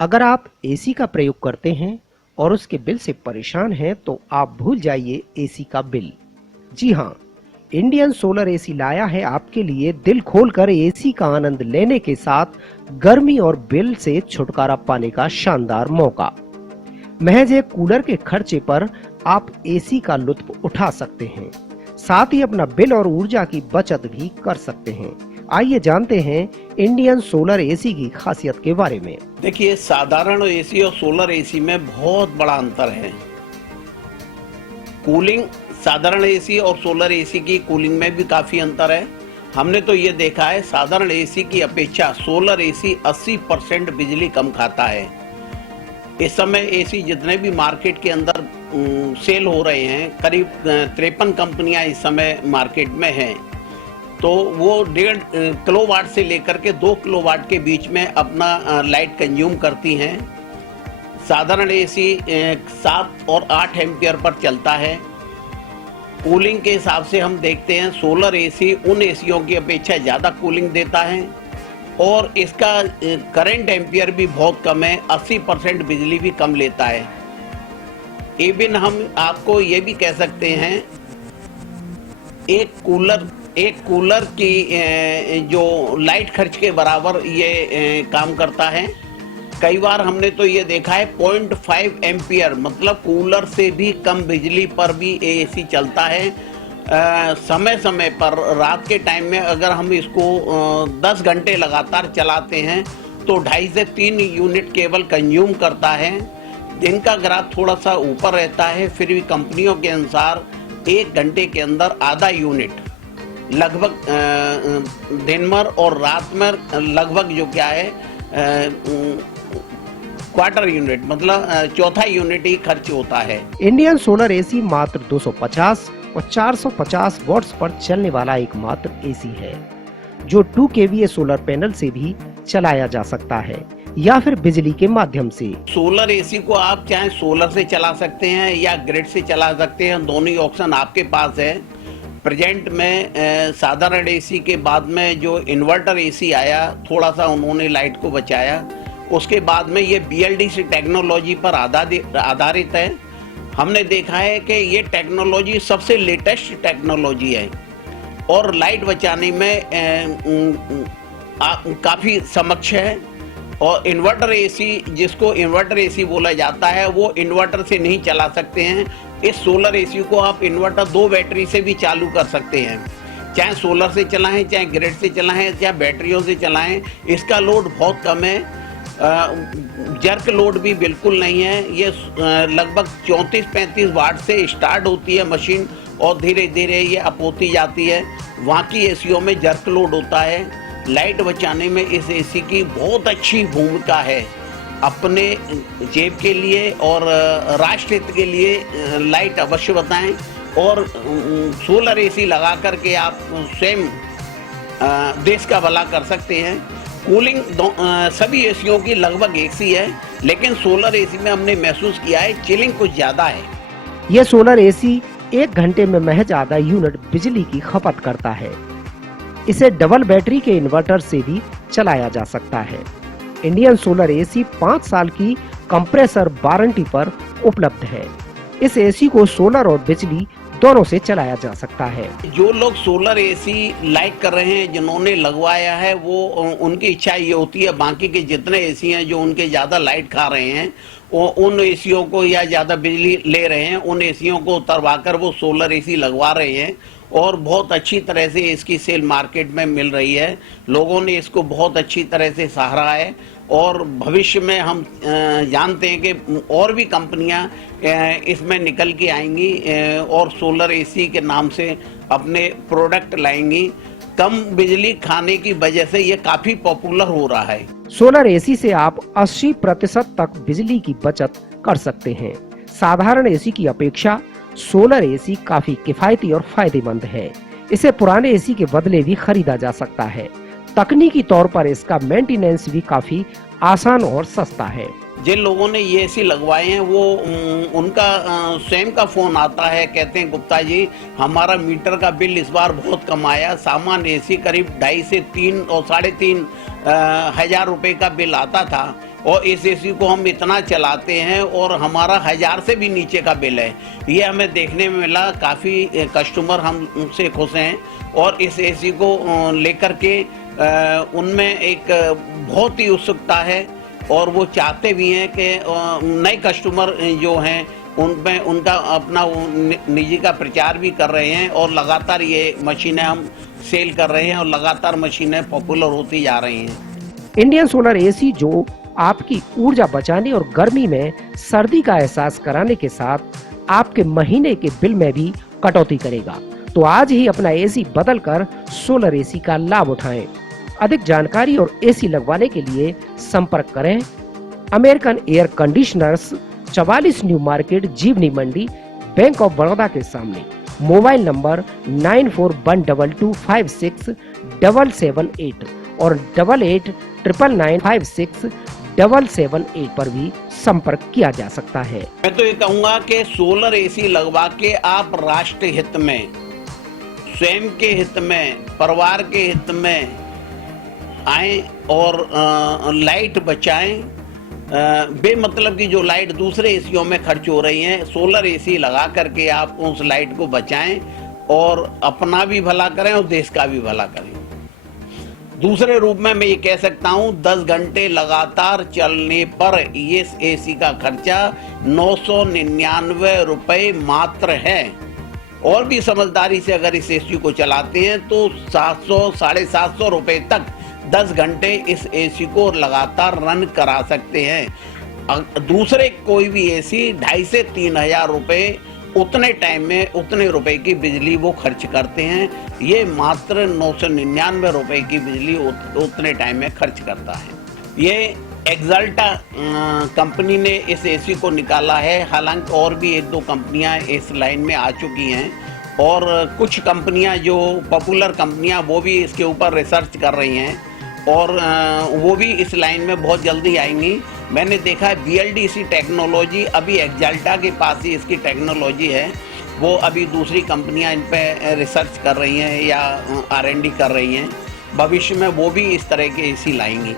अगर आप एसी का प्रयोग करते हैं और उसके बिल से परेशान हैं तो आप भूल जाइए एसी का बिल। जी हाँ, इंडियन सोलर एसी लाया है आपके लिए दिल खोलकर एसी का आनंद लेने के साथ गर्मी और बिल से छुटकारा पाने का शानदार मौका। महज एक कूलर के खर्चे पर आप एसी का लुत्फ उठा सकते हैं, साथ ही अपना बिल और ऊर्जा की बचत भी कर सकते हैं। आइए जानते हैं इंडियन सोलर एसी की खासियत के बारे में। देखिए, साधारण एसी और सोलर एसी में बहुत बड़ा अंतर है। कूलिंग, साधारण एसी और सोलर एसी की कूलिंग में भी काफी अंतर है। हमने तो ये देखा है, साधारण एसी की अपेक्षा सोलर एसी 80% बिजली कम खाता है। इस समय एसी जितने भी मार्केट के अंदर सेल हो रहे हैं, करीब 53 कंपनियां इस समय मार्केट में हैं, तो वो 1.5 किलोवाट से लेकर के 2 किलोवाट के बीच में अपना लाइट कंज्यूम करती हैं। साधारण एसी 7 और 8 एम्पियर पर चलता है। कूलिंग के हिसाब से हम देखते हैं सोलर एसी उन एसियों की अपेक्षा ज़्यादा कूलिंग देता है और इसका करंट एम्पियर भी बहुत कम है, 80% बिजली भी कम लेता है। इवन हम आपको ये भी कह सकते हैं, एक कूलर की जो लाइट खर्च के बराबर ये काम करता है। कई बार हमने तो ये देखा है 0.5 एम्पियर, मतलब कूलर से भी कम बिजली पर भी एसी चलता है। समय समय पर रात के टाइम में अगर हम इसको 10 घंटे लगातार चलाते हैं तो 2.5 से 3 यूनिट केवल कंज्यूम करता है। दिन का ग्राफ थोड़ा सा ऊपर रहता है, फिर भी कंपनियों के अनुसार 1 घंटे के अंदर आधा यूनिट लगभग दिन भर और रात में लगभग जो क्या है क्वार्टर यूनिट, मतलब चौथा यूनिट ही खर्च होता है। इंडियन सोलर एसी मात्र 250 और 450 वॉट्स पर चलने वाला एकमात्र एसी है जो 2 kVA सोलर पैनल से भी चलाया जा सकता है या फिर बिजली के माध्यम से। सोलर एसी को आप चाहे सोलर से चला सकते हैं या ग्रिड से चला सकते हैं, दोनों ही ऑप्शन आपके पास है। प्रेजेंट में साधारण एसी के बाद में जो इन्वर्टर एसी आया, थोड़ा सा उन्होंने लाइट को बचाया। उसके बाद में ये BLDC टेक्नोलॉजी पर आधारित है। हमने देखा है कि ये टेक्नोलॉजी सबसे लेटेस्ट टेक्नोलॉजी है और लाइट बचाने में काफ़ी समक्ष है। और इन्वर्टर एसी, जिसको इन्वर्टर एसी बोला जाता है, वो इन्वर्टर से नहीं चला सकते हैं। इस सोलर एसी को आप इन्वर्टर 2 बैटरी से भी चालू कर सकते हैं, चाहे सोलर से चलाएं, चाहे ग्रिड से चलाएं, चाहे बैटरियों से चलाएं। इसका लोड बहुत कम है, जर्क लोड भी बिल्कुल नहीं है। ये लगभग 34-35 वाट से स्टार्ट होती है मशीन और धीरे धीरे ये अप होती जाती है। वहाँ की एसियों में जर्क लोड होता है। लाइट बचाने में इस एसी की बहुत अच्छी भूमिका है। अपने जेब के लिए और राष्ट्र हित के लिए लाइट अवश्य बताएं और सोलर एसी लगा करके आप स्वयं देश का भला कर सकते हैं। कूलिंग सभी एसियों की लगभग एक सी है, लेकिन सोलर एसी में हमने महसूस किया है चिलिंग कुछ ज़्यादा है। यह सोलर एसी 1 घंटे में महज आधा यूनिट बिजली की खपत करता है। इसे डबल बैटरी के इन्वर्टर से भी चलाया जा सकता है। इंडियन सोलर एसी 5 साल की कंप्रेसर वारंटी पर उपलब्ध है। इस एसी को सोलर और बिजली दोनों से चलाया जा सकता है। जो लोग सोलर एसी लाइक कर रहे हैं, जिन्होंने लगवाया है, वो उनकी इच्छा ये होती है बाकी के जितने एसी हैं जो उनके ज़्यादा लाइट खा रहे हैं, वो उन एसियों को या ज़्यादा बिजली ले रहे हैं, उन एसियों को उतरवा कर वो सोलर एसी लगवा रहे हैं और बहुत अच्छी तरह से इसकी सेल मार्केट में मिल रही है। लोगों ने इसको बहुत अच्छी तरह से सराहा है और भविष्य में हम जानते हैं कि और भी कंपनियां इसमें निकल के आएंगी और सोलर एसी के नाम से अपने प्रोडक्ट लाएंगी। कम बिजली खाने की वजह से ये काफी पॉपुलर हो रहा है। सोलर एसी से आप 80% तक बिजली की बचत कर सकते हैं। साधारण एसी की अपेक्षा सोलर एसी काफी किफायती और फायदेमंद है। इसे पुराने एसी के बदले भी खरीदा जा सकता है। तकनीकी तौर पर इसका मेंटेनेंस भी काफी आसान और सस्ता है। जिन लोगों ने ये एसी लगवाए हैं वो उनका स्वयं का फोन आता है, कहते हैं गुप्ता जी हमारा मीटर का बिल इस बार बहुत कम आया, सामान्य एसी करीब 2.5 से 3 और 3.5 हजार रुपए का बिल आता था और इस एसी को हम इतना चलाते हैं और हमारा 1000 से भी नीचे का बिल है। ये हमें देखने में मिला, काफ़ी कस्टमर हमसे खुश हैं और इस एसी को लेकर के उनमें एक बहुत ही उत्सुकता है और वो चाहते भी हैं कि नए कस्टमर जो हैं उनमें उनका अपना निजी का प्रचार भी कर रहे हैं और लगातार ये मशीनें हम सेल कर रहे हैं और लगातार मशीनें पॉपुलर होती जा रही हैं। इंडियन सोलर एसी जो आपकी ऊर्जा बचाने और गर्मी में सर्दी का एहसास कराने के साथ आपके महीने के बिल में भी कटौती करेगा। तो आज ही अपना एसी बदलकर सोलर एसी का लाभ उठाएं। अधिक जानकारी और एसी लगवाने के लिए संपर्क करें American air conditioners, 44 new market, जीवनी मंडी, बैंक ऑफ बड़ौदा के सामने। मोबाइल नंबर 9412256778 और 8899956778 पर भी संपर्क किया जा सकता है। मैं तो ये कहूँगा कि सोलर एसी लगवा के आप राष्ट्र हित में, स्वयं के हित में, परिवार के हित में आए और लाइट बचाएं। बेमतलब की जो लाइट दूसरे एसीओं में खर्च हो रही है, सोलर एसी लगा करके आप उस लाइट को बचाएं और अपना भी भला करें और देश का भी भला करें। दूसरे रूप में मैं ये कह सकता हूं 10 घंटे लगातार चलने पर ये एसी का खर्चा 999 रुपए मात्र है और भी समझदारी से अगर इस एसी को चलाते हैं तो 700-750 रुपए तक 10 घंटे इस एसी को लगातार रन करा सकते हैं। दूसरे कोई भी एसी 2.5 से 3 हजार रुपए उतने टाइम में उतने रुपए की बिजली वो खर्च करते हैं, ये मात्र 999 रुपए की बिजली उतने टाइम में खर्च करता है। ये एक्सल्टा कंपनी ने इस एसी को निकाला है, हालांकि और भी 1-2 कंपनियां इस लाइन में आ चुकी हैं और कुछ कंपनियां जो पॉपुलर कंपनियां वो भी इसके ऊपर रिसर्च कर रही हैं और वो भी इस लाइन में बहुत जल्दी आएंगी। मैंने देखा है BLDC टेक्नोलॉजी अभी एक्सल्टा के पास ही इसकी टेक्नोलॉजी है, वो अभी दूसरी कंपनियां इन पे रिसर्च कर रही हैं या R&D कर रही हैं। भविष्य में वो भी इस तरह के एसी लाएंगी।